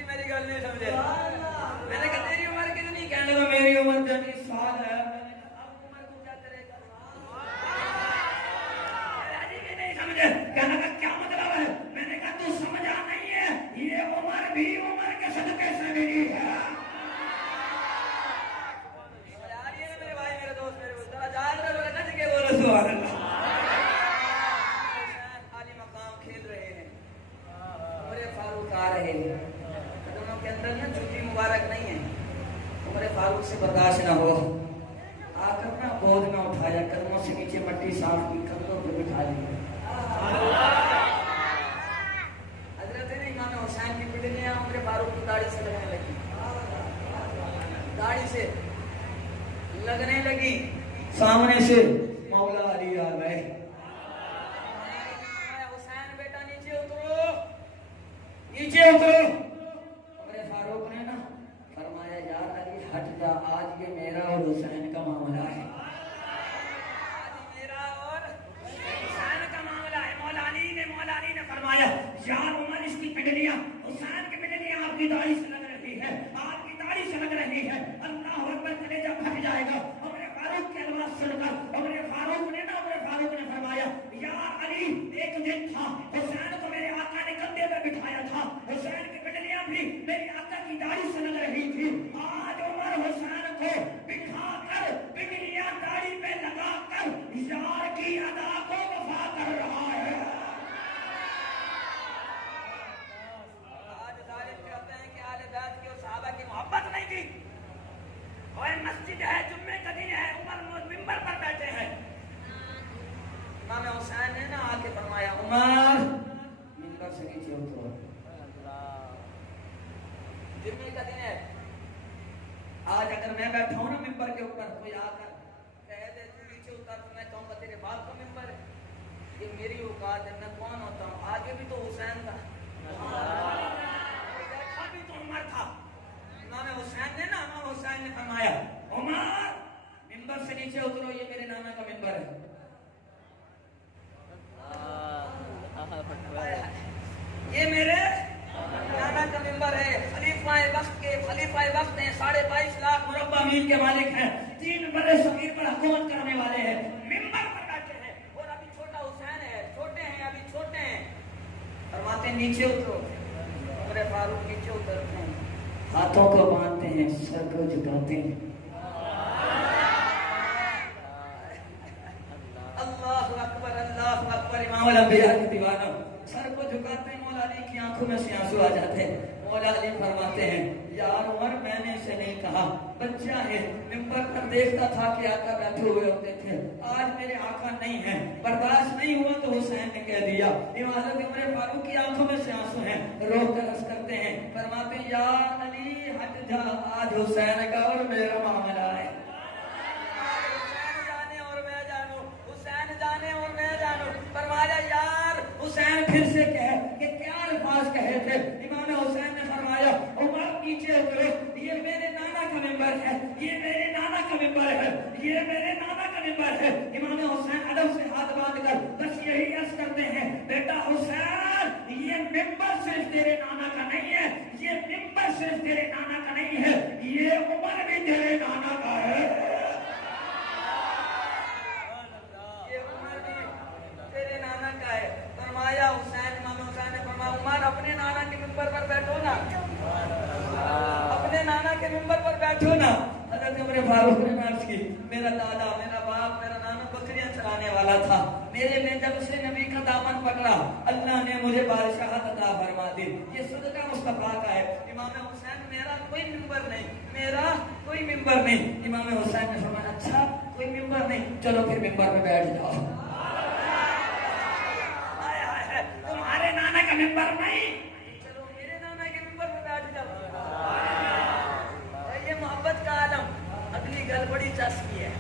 मेरी गल नहीं समझे। मैंने कहा तेरी उम्र कितनी? कहने लगा मेरी उम्र 33 साल है। मैंने कहा अब उम्र को क्या करेगा? नहीं समझे। कहने लगा क्या मतलब है? मैंने कहा तू समझा नहीं है, ये उम्र भी उम्र के सदके से मिली है। मेरे भाई मेरे दोस्त मेरे जरा जाग रहे के बोलो सुभान अल्लाह। आली मकाम खेल रहे हैं, उमर फारूक आ रहे हैं, कदमों के अंदर ना छुट्टी मुबारक नहीं है, उमर फारूक से बर्दाश्त ना हो, आकर ना गोद में उठाया, कदमों से नीचे मट्टी साफ की, कंधों पे बिठा लिया। हजरत ने इमाम हुसैन की पिटलियां उमर फारूक की दाढ़ी से लगने लगी, दाढ़ी से लगने लगी। सामने से मौला अली आ गए। हुसैन बेटा नीचे उतरो, नीचे उतरो। उमर फारूक ने ना फरमाया यार अली हट जा, आज ये मेरा और हुसैन का मामला है, आज मेरा और हुसैन का मामला है। मौला अली ने फरमाया यार उमर इसकी पिटलियां, हुसैन की पिटलियां आपकी दाढ़ी से लग रही है, आपकी दाढ़ी से लग रही है, अल्लाह अकबर कलेजा फट जाएगा। फारूक की आवाज सुनकर उमर फारूक ने फरमाया यार अली एक दिन था, हुसैन को मेरे आका ने कंधे पे बिठाया था, हुसैन की पिटलियां भी मेरे आका की दाढ़ी से लग रही थी, आज उमर हुसैन को बिठाकर पिटलियां दाढ़ी पे लगाकर यार की अदा को वफा कर रहा है। आज जालिम कहते हैं कि आले बैत की और सहाबा की मोहब्बत नहीं की, और मस्जिद है, जुम्मे का दिन है, उमर मिंबर पर बैठे हैं। इमाम हुसैन ने ना आके फरमाया उमर मिंबर से नीचे उतरो, जुम्मे का दिन है। आज अगर मैं बैठा हूं ना मिंबर के ऊपर, कोई आकर कह दे तू नीचे उतर, तो मैं कहूंगा तेरे बाप का मिंबर है, ये मेरी औकात है, मैं कौन होता हूँ? आगे भी तो हुसैन था, बैठा भी तो उमर था। इमाम हुसैन ने फरमाया उमर जमीन के मालिक हैं, 3 बड़े समीर पर हुकूमत करने वाले हैं, मिंबर पर बैठे हैं और अभी छोटा हुसैन है, छोटे हैं, अभी छोटे हैं। फरमाते हैं नीचे उतरो। उमर फारूक नीचे उतरते हैं, हाथों को बांधते हैं, सर को झुकाते हैं। अल्लाहु अकबर, अल्लाहु अकबर। इमाम अल-अंबिया के दीवाना सर को झुकाते हैं, मौला अली की आंखों में से आंसू आ जाते हैं। मौला अली फरमाते हैं यार उमर मैंने इसे नहीं कहा, बच्चा है, मिंबर पर देखता था कि आका बैठे हुए होते थे, आज मेरे आका नहीं है, बर्दाश्त नहीं हुआ तो हुसैन ने कह दिया। इमारत उमर फारूक की आंखों में से आंसू हैं, रोक कर अर्ज करते हैं, फरमाते हैं या अली हट जा, आज हुसैन का और मेरा मामला है। हुसैन जाने और मैं जानू, हुसैन जाने और मैं जानू। फरमाया यार हुसैन फिर से कह कि क्या अल्फाज कहे थे। इमाम हुसैन ने फरमाया उमर नीचे उतरो, ये मेरे नाना का मिंबर है, ये मेरे नाना का मिंबर है, ये मेरे नाना का मिंबर है। इमाम हुसैन अदब से हाथ बांध कर बस यही अर्ज करते हैं, बेटा हुसैन ये मिंबर सिर्फ तेरे नाना का नहीं है, ये मिंबर सिर्फ तेरे नाना का नहीं है, ये उमर भी तेरे नाना का है, ये उमर भी तेरे नाना का है। फरमाया हुसैन, इमाम हुसैन ने फरमाया उमर अपने नाना के मिंबर पर बैठो ना, अपने नाना के मिंबर पर बैठो ना। हज़रत उमर फारूक ने अर्ज की मेरा दादा, मेरा बाप, मेरा नाना बकरियां चराने वाला था, मेरे में जब उसने नबी का दामन पकड़ा अल्लाह ने मुझे बादशाहत अता फरमा दी, ये सदका मुस्तफा का है। इमाम हुसैन मेरा कोई मिंबर नहीं, मेरा कोई मिंबर नहीं। इमाम हुसैन ने फरमाया अच्छा कोई मिंबर नहीं, चलो फिर मिंबर में बैठ जाओ। तुम्हारे नाना का मिंबर नहीं, चलो मेरे नाना के मिंबर पे बैठ जाओ। ये मोहब्बत का आलम। अगली गल बड़ी चस्की है,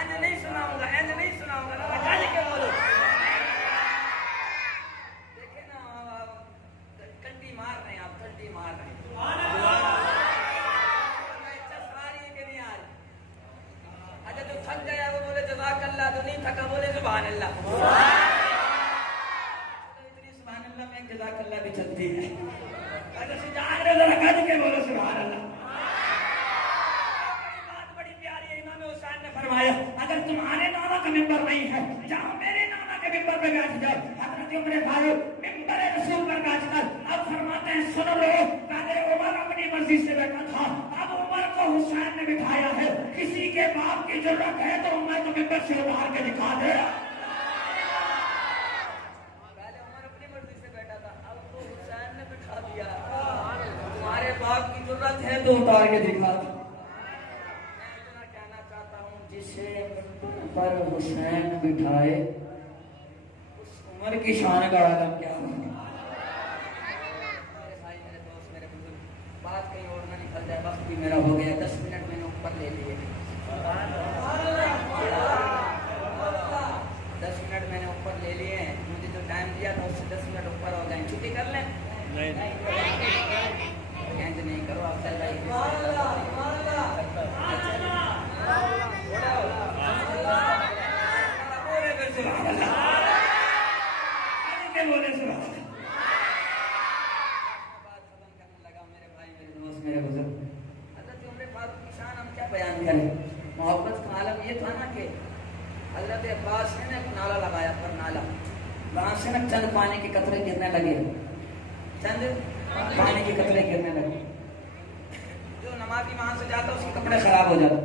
ऐसे नहीं सुनाऊंगा, ऐसे नहीं सुनाऊंगा, निकाल के बोलो। देखे ना कंटी मार रहे हैं आप, कंटी मार रहे हैं, चस्क आ रही है कि नहीं आ रही? अच्छा जो थक गया वो बोले जज़ाकल्लाह, जो नहीं थका बोले सुभान अल्लाह। में जज़ाकल्लाह भी चलती है, अगर से जाग रहे जरा कद के बोलो सुभान अल्लाह। बात बड़ी प्यारी है। इमाम हुसैन ने फरमाया अगर तुम्हारे नाना का मिंबर नहीं है, जाओ मेरे नाना के मिंबर पे बैठ जाओ। हज़रत उमर फारूक मिंबर रसूल पर बैठकर अब फरमाते हैं सुन लो, पहले उमर अपनी मर्जी से बैठा था, अब उमर को हुसैन ने बिठाया है, किसी के बाप की जरूरत है तो उमर को मिंबर से उतार के दिखा दे। तुम्हारे बाप की जरूरत है तो उतार के दिखा दो। मैं इतना कहना चाहता हूँ जिसे पर हुसैन बिठाए उस उमर की शान का आलम क्या हो। मेरे भाई, मेरे दोस्त, मेरे बुजुर्ग, बात कहीं और ना निकल जाए, वक्त भी मेरा हो गया, 10 मिनट मैंने ऊपर ले लिए, 10 मिनट मैंने ऊपर ले लिए हैं। मुझे जो टाइम दिया था उससे 10 मिनट ऊपर हो जाए, छुट्टी कर लें? नहीं करो आप, चल रही मोहब्बत का आलम ये था ना कि हज़रत अब्बास ने एक नाला लगाया, पर नाला वहां से ना चंद पानी के कतरे गिरने लगे, चंद पानी के कतरे गिरने लगे। जो नमाजी वहां से जाता उसके कपड़े खराब हो जाते।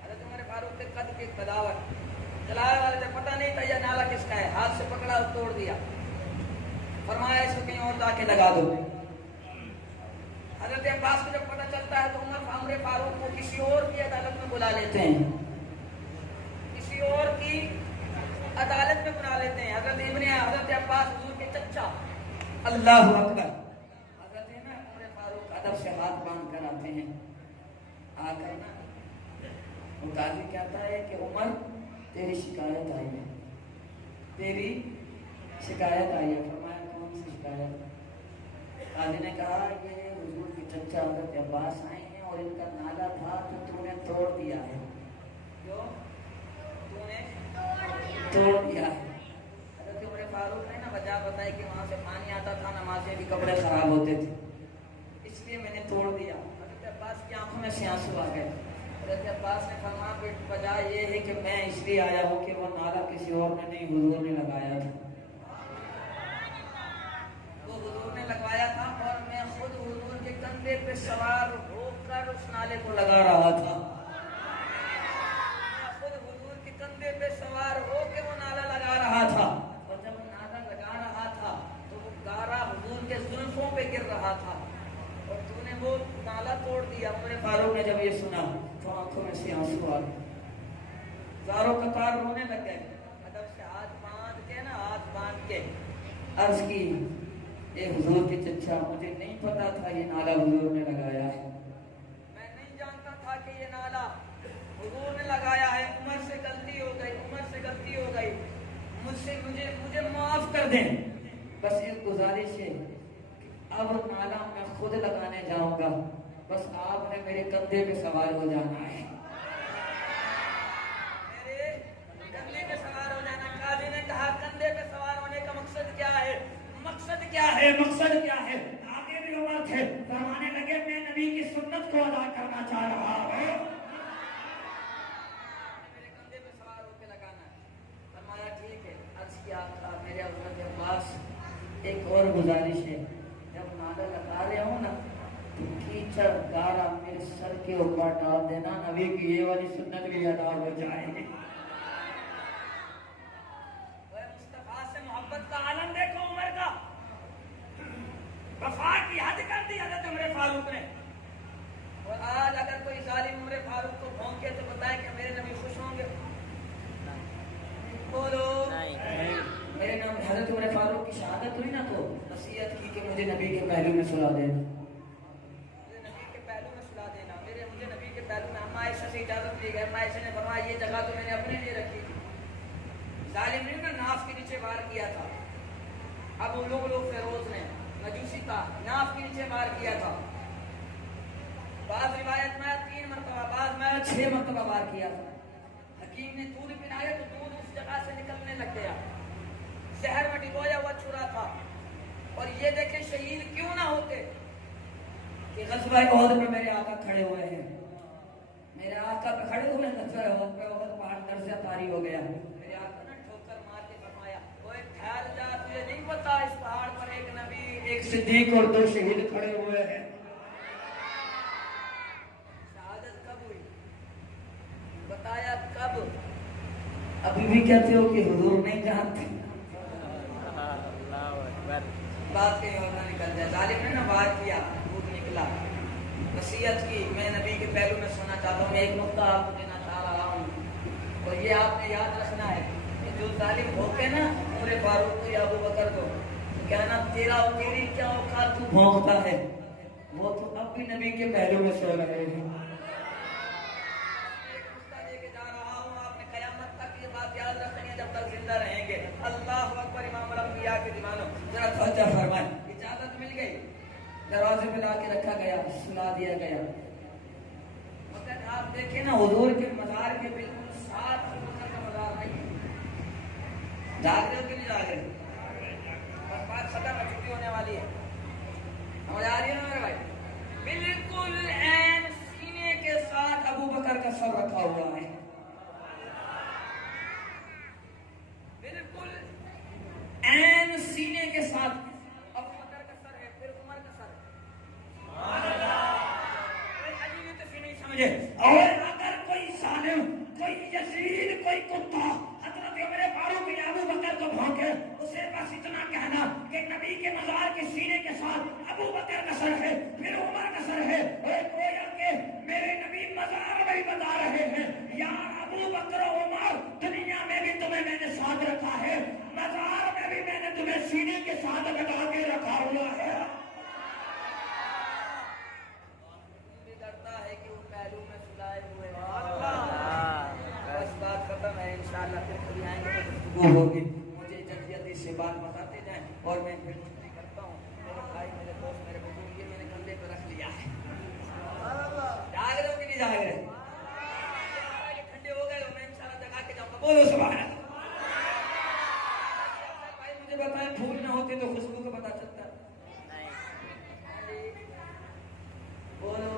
हज़रत उमर फारूक के कद की कदावत, चलाने वाले से पता नहीं था यह नाला किसका है, हाथ से पकड़ा और तोड़ दिया, फरमाया इसको कहीं और जाके लगा दो। हज़रत अब्बास को जब पता चलता है तो उमर फारूक को किसी और की अदालत में बुला लेते हैं, किसी और की अदालत में बुला लेते हैं। हज़रत अब्बास हुजूर के चचा, अल्लाहु अकबर, हज़रत उमर फारूक अदब से हाथ बांध कर आते हैं। आकर ना वो काजी कहता है कि उमर तेरी शिकायत आई है, तेरी शिकायत आई है। फरमाया कौन सी शिकायत? काजी ने कहा ये हुजूर के चचा हज़रत अब्बास आए हैं और इनका नाला था तो तूने तोड़ दिया है। क्यों? तूने तोड़ दिया है। हज़रत उमर फारूक ने ना वजह बताई कि वहाँ से पानी आता था, नमाज़ें भी, कपड़े खराब होते थे, इसलिए मैंने तोड़ दिया। हज़रत अब्बास में से आंसू आ गए। हज़रत अब्बास ने फरमाया वजह ये है कि मैं इसलिए आया हूँ कि वो नाला किसी और ने नहीं, हुजूर ने लगाया था। वो हुजूर ने लगवाया था और मैं खुद हुजूर के कंधे पे सवार होकर उस नाले को लगा रहा था। मैं खुद हुजूर के कंधे पे सवार होकर वो नाला लगा रहा था। और जब नाला लगा रहा था तो वो गारा हुजूर के जुल्फों पे गिर रहा था और तूने वो नाला तोड़ दिया। उमर फारूक ने जब ये सुना तो आंखों में से आंसू आ गए, ज़ारो कतार रोने लग गए। अदब से हाथ बांध के ना, हाथ बांध के अर्ज की, ये हुजूर की चचा, मुझे नहीं पता था ये नाला हुजूर ने लगाया है। मैं नहीं जानता था कि ये नाला हुजूर ने लगाया है। उमर से गलती हो गई, उमर से गलती हो गई, मुझसे मुझे माफ कर दें। बस एक गुजारिश है, अब नाला मैं खुद लगाने जाऊंगा, बस आपने मेरे कंधे पे सवार हो जाना है, मेरे कंधे पे सवार हो जाना। काजी ने कहा कंधे पे सवार होने का मकसद क्या है? मकसद क्या है? मकसद क्या है? आगे भी उमर थे, फरमाने लगे मैं नबी की सुन्नत को अदा करना चाह रहा हूँ, मेरे कंधे पे सवार होकर लगाना है। फरमाया ठीक है। अर्ज किया मेरे हज़रत अब्बास, एक और गुजारिश है, जब नाला लगा रहे हो ना तो कीचड़ गारा मेरे सर के ऊपर डाल देना, नबी की ये वाली सुन्नत भी अदा हो जाएगी। मुस्तफा से मोहब्बत का आलम देखो उमर का, वफा की हद कर दी हज़रत उमर फारूक ने। और आज अगर कोई जालिम उमर फारूक को भौंके तो बताए कि मेरे नबी खुश होंगे? बोलो मेरे नाम हज़रत उमर फारूक की शहादत हुई ना तो वसीयत की कि मुझे नबी के पहलू में सुला देना, मुझे नबी के पहलू में सुला देना, मुझे नबी के पहलू में। अम्मा आयशा से इजाजत ली गई। अम्मा आयशा ने फरमाया ये जगह तो मैंने अपने लिए रखी थी। जालिम ने ना नाफ के नीचे वार किया था, अब उन लोग फेरोज ने मजूसी का नाफ के नीचे वार किया था। बाद रिवायत में 3 मरतबा, बाद में 6 मरतबा वार किया था। हकीम ने दूध पिलाया तो दूध उस जगह से निकलने लग गया, शहर में डिबोया हुआ छुरा था। और ये देखे शहीद क्यों ना होते कि ग़ज़वा उहद में मेरे आका खड़े हुए हैं, मेरे आका पे खड़े हुए ग़ज़वा उहद पे, उहद पहाड़ दर से तारी हो गया। मेरे आका ने ठोकर मार के फरमाया ओए ठहर जा, तुझे नहीं पता इस पहाड़ पर एक नबी, एक सिद्दीक और 2 शहीद खड़े हुए हैं। शहादत कब हुई? बताया कब? अभी भी कहते हो कि हुजूर नहीं जानते। बात कहीं और ना निकल जाए। जालिम ने ना वार किया, दूध निकला, वसीयत की, मैं नबी के पहलू में सोना चाहता हूँ। मैं एक नुक्ता आपको देना चाह रहा हूँ और ये आपने याद रखना है कि जो जालिम होके ना उमर फारूक को या अबू बकर को कहना तेरी क्या औकात, तू भौंकता है, वो तो अब भी नबी के पहलू में सो रहे हैं। याद रखनी है जब तक जिंदा रहेंगे। अल्लाह अकबर। इमाम अल-अंबिया के दीवानों जरा तवज्जो फरमाएं। इजाजत मिल गई, दरवाजे पे लाके रखा गया, सुला दिया गया। मगर आप देखें ना हुजूर के मज़ार के बिल्कुल साथ अबू बकर का मज़ार नहीं है। जाग रहे हो कि नहीं जाग रहे? बस बात खत्म है, छुट्टी होने वाली है। समझ आ रही है ना मेरे भाई? बिल्कुल ऐन सीने के साथ अबू बकर का सर रखा हुआ है, बिल्कुल ऐन सीने के साथ अबू बकर का सर है, फिर उमर का सर है। अजीब तो नहीं समझे। और अगर कोई जालिम, कोई यजीद, कोई कुत्ता हजरत उमर फारूक या अबू बकर को भौंके, उसे बस इतना कहना कि नबी के मज़ार के सीने के साथ अबू बकर का सर है, फिर उमर का सर है। और गोया के मेरे नबी मज़ार में भी बता रहे हैं यार अबू बकर उमर, दुनिया में भी तुम्हें मैंने साथ रखा है, मज़ार में भी मैंने तुम्हें सीने के साथ लगा के रखा हुआ है। डरता है कि वो पहलू में सुलाए हुए बस बात खत्म है। इंशाअल्लाह फिर कभी आएंगे तो होगी। मुझे जल्दी से बात बताते जाएं और मैं फिर छुट्टी करता हूँ। मेरे भाई, मेरे दोस्त, मेरे बुजुर्ग, ये मैंने कंधे पर रख लिया है। जाग रहे हो कि नहीं जाग रहे? ठंडे हो गए हो, मैं इंशाअल्लाह जगा के जाऊंगा। बोलो सुभान अल्लाह। भाई मुझे बताएं, फूल ना होते तो खुशबू का पता चलता? नहीं। बोलो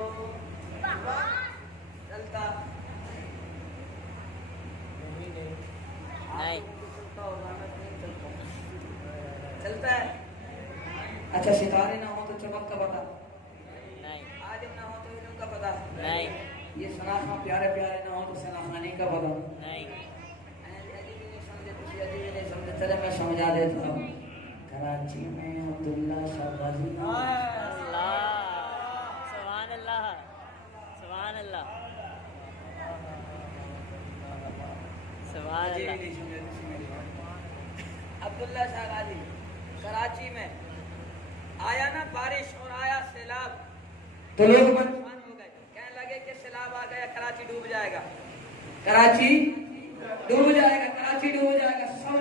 अच्छा सितारे ना हो तो चमक का पता, नहीं आदिम ना हो तो इल्म का पता, नहीं ये सनाखा प्यारे प्यारे ना हो तो सनाखानी का पता। नहीं चले मैं समझा देता हूँ। कराची में अब्दुल्ला शाह गाजी अल्लाह सुभान अल्लाह सुभान अल्लाह सुभान अल्लाह। अब्दुल्ला शाह गाजी कराची में आया ना बारिश और आया सैलाब, तो लोग परेशान हो गए, कहने लगे कि सैलाब आ गया, कराची डूब जाएगा, कराची डूब जाएगा, कराची डूब जाएगा। सब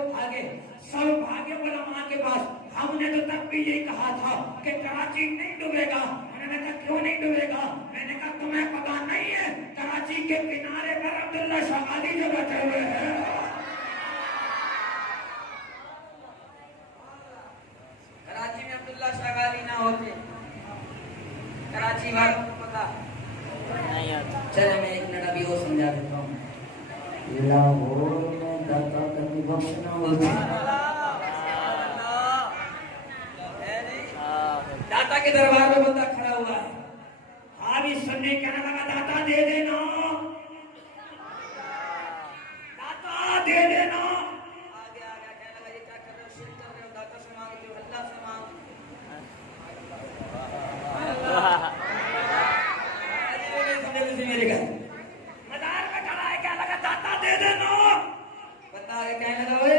भागे उलमा के पास। हमने तो तब भी यही कहा था कि कराची नहीं डूबेगा। उन्होंने कहा क्यों नहीं डूबेगा? मैंने कहा तुम्हें पता नहीं है कराची के किनारे पर अब्दुल्ला शाह गाजी जो बैठे हुए हैं। कराची में अब्दुल्ला शाह गाजी ना होते, कराची वालों को पता नहीं आता। चले मैं एक मिनट अभी और समझा देता हूँ। लाहौर में दाता कभी बख्श ना होती, दाता के दरबार में बंदा खड़ा हुआ है, हावी सुनने कहने लगा दाता दे देना, दाता दे देना। आगे आगे कहने लगा ये क्या कर रहे हो, शिरक कर रहे हो, दाता से मांगते हो, अल्लाह से मांग। मेरे घर मजार में खड़ा है, क्या लगा दाता दे देना, बंदा आगे कहने लगा ओए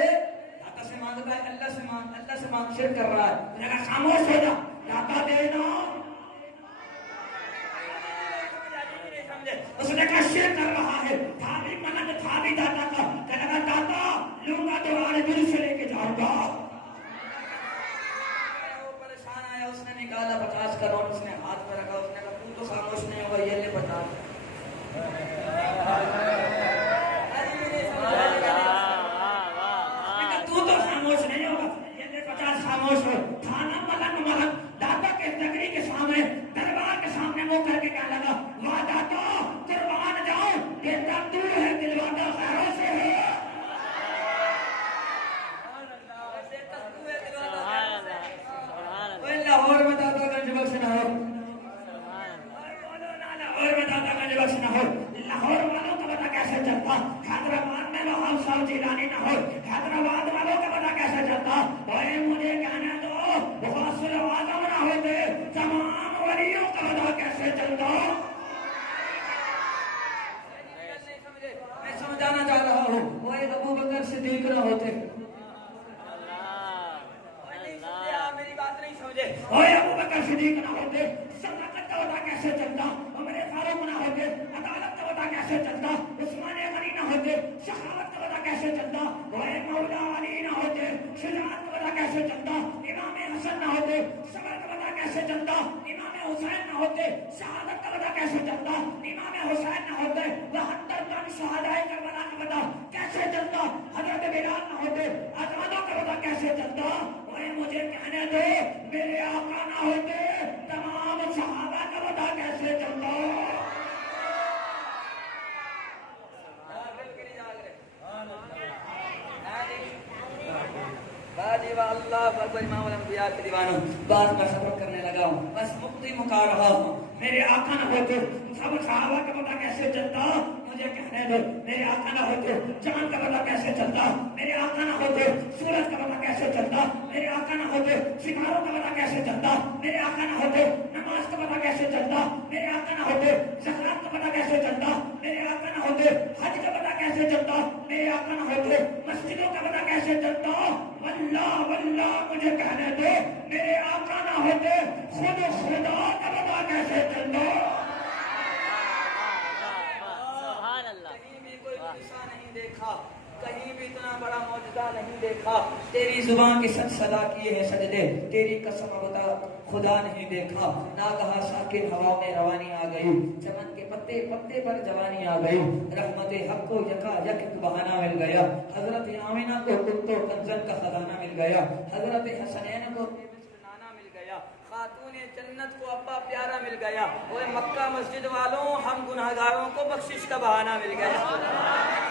दाता से मांगता है, अल्लाह से मांग, अल्लाह से मांग, शिरक कर रहा है। मैंने कहा खामोश हो जा, दाता देना। उसने कहा शिरक कर रहा है, था भी मलंग था भी दाता का, कहने लगा दाता लूंगा तो आने दिल से लेके जाऊंगा। वो परेशान आया, उसने निकाला 50 करोड़, उसने हाथ में रखा, उसने कहा तू तो खामोश नहीं होगा, ये ले 50। तू तो खामोश नहीं होगा, ये ले 50 खामोश हो। थाना मलंग दाता के नगरी के सामने, दरबार के सामने मुंह करके क्या लगा, वाह दाता कुर्बान जाओ, बेटा तू है दिलवादा खैरों से है। लाहौर में दातागंज बख्श ना हो, लाहौर में दातागंज बख्श ना हो। लाहौर वालों का पता कैसे चलता, हैदराबाद में वहाब साहब जिलानी ना हो, हैदराबाद वालों का पता कैसे चलता। ओए मुझे कहने दो गौसुल आजम ना होते, तमाम वलियों का पता कैसे चलता। मैं समझाना चाह रहा हूँ, ओए अबू बकर सिद्दीक ना होते, मेरी बात नहीं समझे, ओए अबू बकर सिद्दीक ना होते, सदाकत का पता कैसे चलता। उमर फारूक ना होते, अदालत का पता कैसे चलता। उस्मान गनी ना होते, शहादत का पता कैसे चलता। ओए मौला अली ना होते, शुजाअत का पता कैसे चलता। इमाम हसन ना होते, सबर का पता कैसे चलता। इमाम हुसैन ना होते, शहादत का पता कैसे चलता। इमाम हुसैन ना होते, 72 टन शहादाए करबला का पता कैसे चलता। हजरत बिलाल ना होते, आजादों का पता कैसे चलता। ओए मुझे कहने दो मेरे आका ना होते, तमाम सहाबा का पता कैसे चलता। अल्लाह के दीवानों, बात का सफर करने लगा हूँ, बस मुक्ति मुका रहा हूँ। मेरे आका ना होते सब सहाबा का पता कैसे चलता। मुझे कहने दो मेरे आका ना होते चांद का पता कैसे चलता। मेरे आका ना होते सूरज का पता कैसे चलता। मेरे आका ना होते सितारों का पता कैसे चलता। मेरे आका ना होते नमाज का पता कैसे चलता। मेरे आका ना होते ज़कात का पता कैसे चलता। मेरे आका ना होते हज का पता कैसे चलता। मेरे आका ना होते मस्जिदों का पता कैसे चलता। वल्लाह वल्लाह मुझे कहने दो मेरे आका ना होते खुद खुदा का पता कैसे चलता। कहीं भी कोई गुस्सा नहीं देखा, कहीं भी इतना बड़ा मौजूदा नहीं देखा। तेरी जुबान की सच सदा किए हैं सजदे, तेरी कसम बता खुदा नहीं देखा। ना कहा साकिन हवा में रवानी आ गई, चमन के पत्ते पत्ते पर जवानी आ गई। रहमत हक को यका यक बहाना मिल गया। हजरत आमिना को कुत्तो कंजन का खजाना मिल गया। हजरत हसनैन को नाना मिल गया। खातून जन्नत को अब्बा प्यारा मिल गया। और मक्का मस्जिद वालों हम गुनहगारों को बख्शिश का बहाना मिल गया।